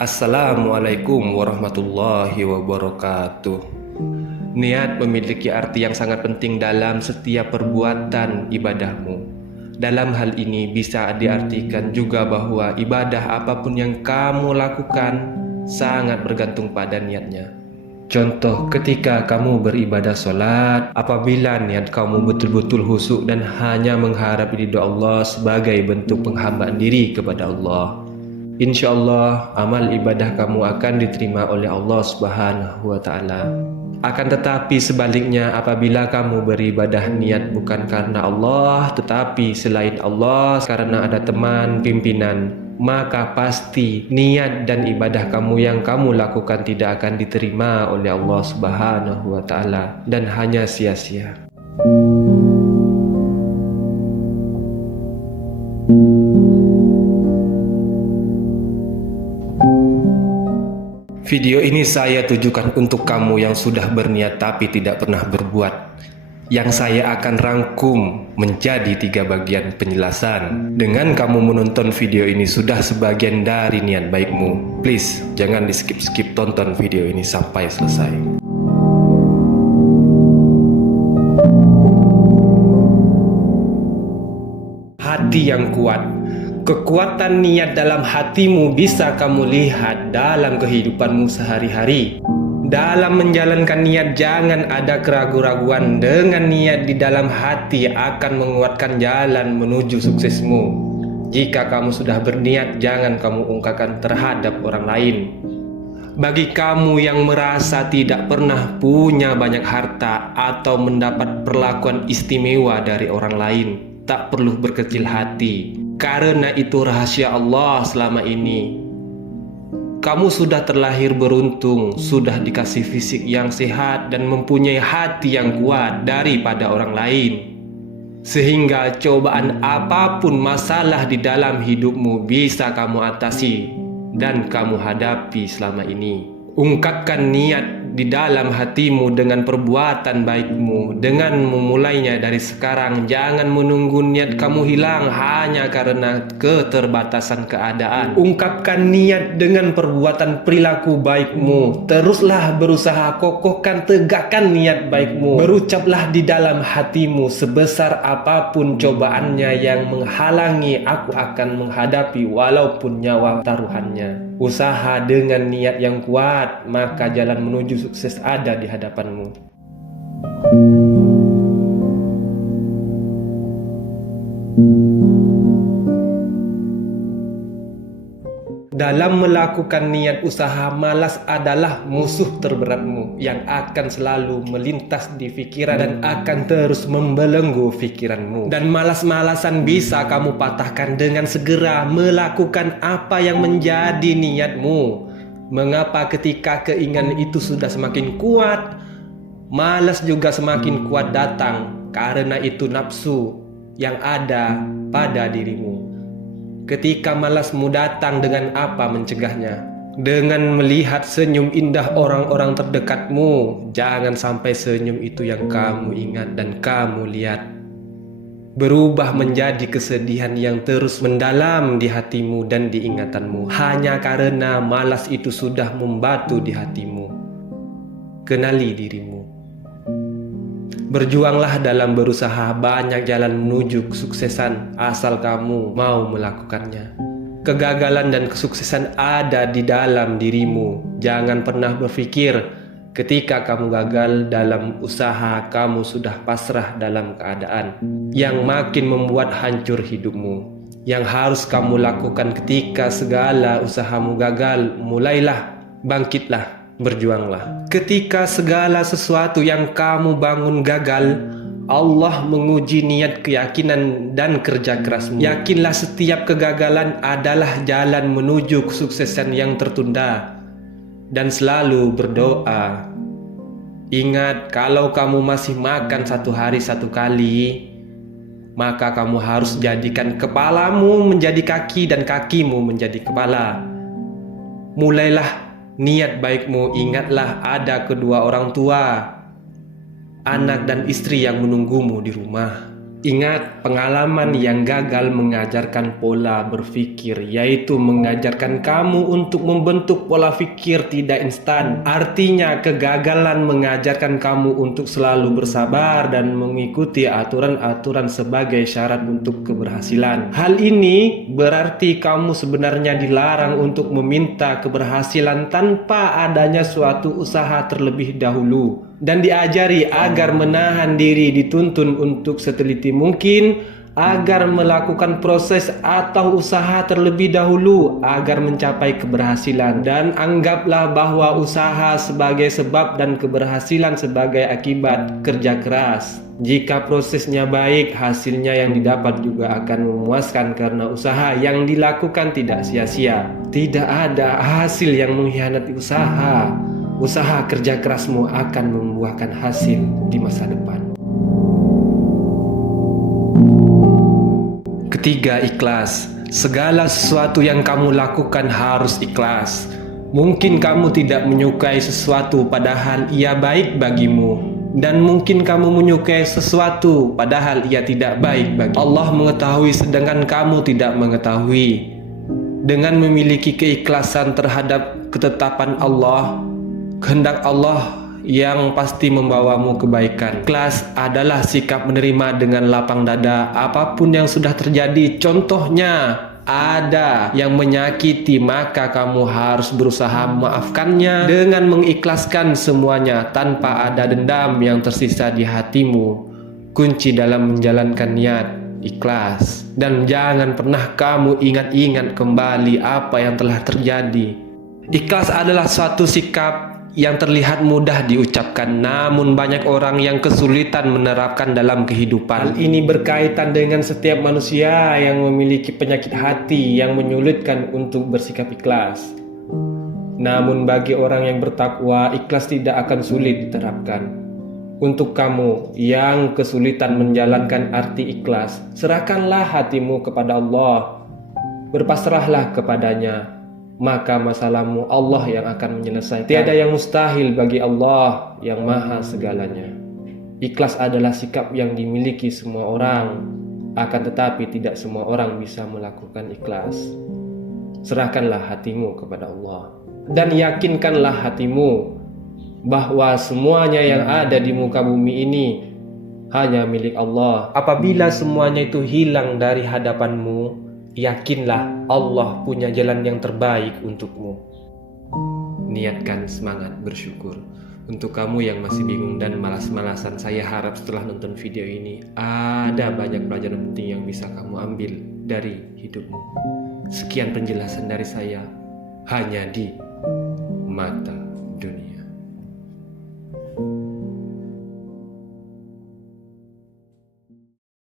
Assalamualaikum warahmatullahi wabarakatuh. Niat memiliki arti yang sangat penting dalam setiap perbuatan ibadahmu. Dalam hal ini bisa diartikan juga bahwa ibadah apapun yang kamu lakukan sangat bergantung pada niatnya. Contoh, ketika kamu beribadah sholat, apabila niat kamu betul-betul khusyuk dan hanya mengharap ridho Allah sebagai bentuk penghambaan diri kepada Allah, insya Allah amal ibadah kamu akan diterima oleh Allah Subhanahu wa Ta'ala. Akan tetapi sebaliknya, apabila kamu beribadah niat bukan karena Allah tetapi selain Allah, karena ada teman, pimpinan, maka pasti niat dan ibadah kamu yang kamu lakukan tidak akan diterima oleh Allah Subhanahu wa Ta'ala dan hanya sia-sia. Video ini saya tujukan untuk kamu yang sudah berniat tapi tidak pernah berbuat. Yang saya akan rangkum menjadi 3 bagian penjelasan. Dengan kamu menonton video ini sudah sebagian dari niat baikmu. Please, jangan di skip-skip, tonton video ini sampai selesai. Hati yang kuat. Kekuatan niat dalam hatimu bisa kamu lihat dalam kehidupanmu sehari-hari. Dalam menjalankan niat jangan ada keraguan-raguan. Dengan niat di dalam hati akan menguatkan jalan menuju suksesmu. Jika kamu sudah berniat, jangan kamu ungkapkan terhadap orang lain. Bagi kamu yang merasa tidak pernah punya banyak harta atau mendapat perlakuan istimewa dari orang lain, tak perlu berkecil hati, karena itu rahasia Allah selama ini. Kamu sudah terlahir beruntung, sudah dikasih fisik yang sehat dan mempunyai hati yang kuat daripada orang lain. Sehingga cobaan apapun masalah di dalam hidupmu bisa kamu atasi dan kamu hadapi selama ini. Ungkapkan niat di dalam hatimu dengan perbuatan baikmu. Dengan memulainya dari sekarang, jangan menunggu niat kamu hilang hanya karena keterbatasan keadaan. Ungkapkan niat dengan perbuatan perilaku baikmu. Teruslah berusaha, kokohkan, tegakkan niat baikmu. Berucaplah di dalam hatimu, sebesar apapun cobaannya yang menghalangi, aku akan menghadapi walaupun nyawa taruhannya. Usaha dengan niat yang kuat, maka jalan menuju sukses ada di hadapanmu. Dalam melakukan niat usaha, malas adalah musuh terberatmu yang akan selalu melintas di pikiran dan akan terus membelenggu pikiranmu. Dan malas-malasan bisa kamu patahkan dengan segera melakukan apa yang menjadi niatmu. Mengapa ketika keinginan itu sudah semakin kuat, malas juga semakin kuat datang? Karena itu nafsu yang ada pada dirimu. Ketika malasmu datang, dengan apa mencegahnya? Dengan melihat senyum indah orang-orang terdekatmu. Jangan sampai senyum itu yang kamu ingat dan kamu lihat berubah menjadi kesedihan yang terus mendalam di hatimu dan di ingatanmu, hanya karena malas itu sudah membatu di hatimu. Kenali dirimu. Berjuanglah dalam berusaha, banyak jalan menuju kesuksesan asal kamu mau melakukannya. Kegagalan dan kesuksesan ada di dalam dirimu. Jangan pernah berpikir ketika kamu gagal dalam usaha, kamu sudah pasrah dalam keadaan yang makin membuat hancur hidupmu. Yang harus kamu lakukan ketika segala usahamu gagal, mulailah, bangkitlah, berjuanglah. Ketika segala sesuatu yang kamu bangun gagal, Allah menguji niat, keyakinan, dan kerja kerasmu. Yakinlah setiap kegagalan adalah jalan menuju kesuksesan yang tertunda. Dan selalu berdoa. Ingat, kalau kamu masih makan 1 hari 1 kali, maka kamu harus jadikan kepalamu menjadi kaki dan kakimu menjadi kepala. Mulailah niat baikmu. Ingatlah ada kedua orang tua, anak dan istri yang menunggumu di rumah. Ingat, pengalaman yang gagal mengajarkan pola berpikir, yaitu mengajarkan kamu untuk membentuk pola pikir tidak instan. Artinya, kegagalan mengajarkan kamu untuk selalu bersabar dan mengikuti aturan-aturan sebagai syarat untuk keberhasilan. Hal ini berarti kamu sebenarnya dilarang untuk meminta keberhasilan tanpa adanya suatu usaha terlebih dahulu, dan diajari agar menahan diri, dituntun untuk seteliti mungkin agar melakukan proses atau usaha terlebih dahulu agar mencapai keberhasilan. Dan anggaplah bahwa usaha sebagai sebab dan keberhasilan sebagai akibat kerja keras. Jika prosesnya baik, hasilnya yang didapat juga akan memuaskan karena usaha yang dilakukan tidak sia-sia. Tidak ada hasil yang mengkhianati usaha. Usaha kerja kerasmu akan membuahkan hasil di masa depan. Ketiga, ikhlas. Segala sesuatu yang kamu lakukan harus ikhlas. Mungkin kamu tidak menyukai sesuatu padahal ia baik bagimu, dan mungkin kamu menyukai sesuatu padahal ia tidak baik bagimu. Allah mengetahui sedangkan kamu tidak mengetahui. Dengan memiliki keikhlasan terhadap ketetapan Allah, kehendak Allah yang pasti membawamu kebaikan. Ikhlas adalah sikap menerima dengan lapang dada apapun yang sudah terjadi. Contohnya, ada yang menyakiti, maka kamu harus berusaha memaafkannya dengan mengikhlaskan semuanya tanpa ada dendam yang tersisa di hatimu. Kunci dalam menjalankan niat, ikhlas. Dan jangan pernah kamu ingat-ingat kembali apa yang telah terjadi. Ikhlas adalah suatu sikap yang terlihat mudah diucapkan, namun banyak orang yang kesulitan menerapkan dalam kehidupan. Hal ini berkaitan dengan setiap manusia yang memiliki penyakit hati yang menyulitkan untuk bersikap ikhlas. Namun bagi orang yang bertakwa, ikhlas tidak akan sulit diterapkan. Untuk kamu yang kesulitan menjalankan arti ikhlas, serahkanlah hatimu kepada Allah. Berpasrahlah kepadanya, maka masalahmu Allah yang akan menyelesaikan. Tiada yang mustahil bagi Allah yang maha segalanya. Ikhlas adalah sikap yang dimiliki semua orang, akan tetapi tidak semua orang bisa melakukan ikhlas. Serahkanlah hatimu kepada Allah, dan yakinkanlah hatimu bahwa semuanya yang ada di muka bumi ini hanya milik Allah. Apabila semuanya itu hilang dari hadapanmu, yakinlah Allah punya jalan yang terbaik untukmu. Niatkan semangat bersyukur. Untuk kamu yang masih bingung dan malas-malasan, saya harap setelah nonton video ini ada banyak pelajaran penting yang bisa kamu ambil dari hidupmu. Sekian penjelasan dari saya hanya di Mata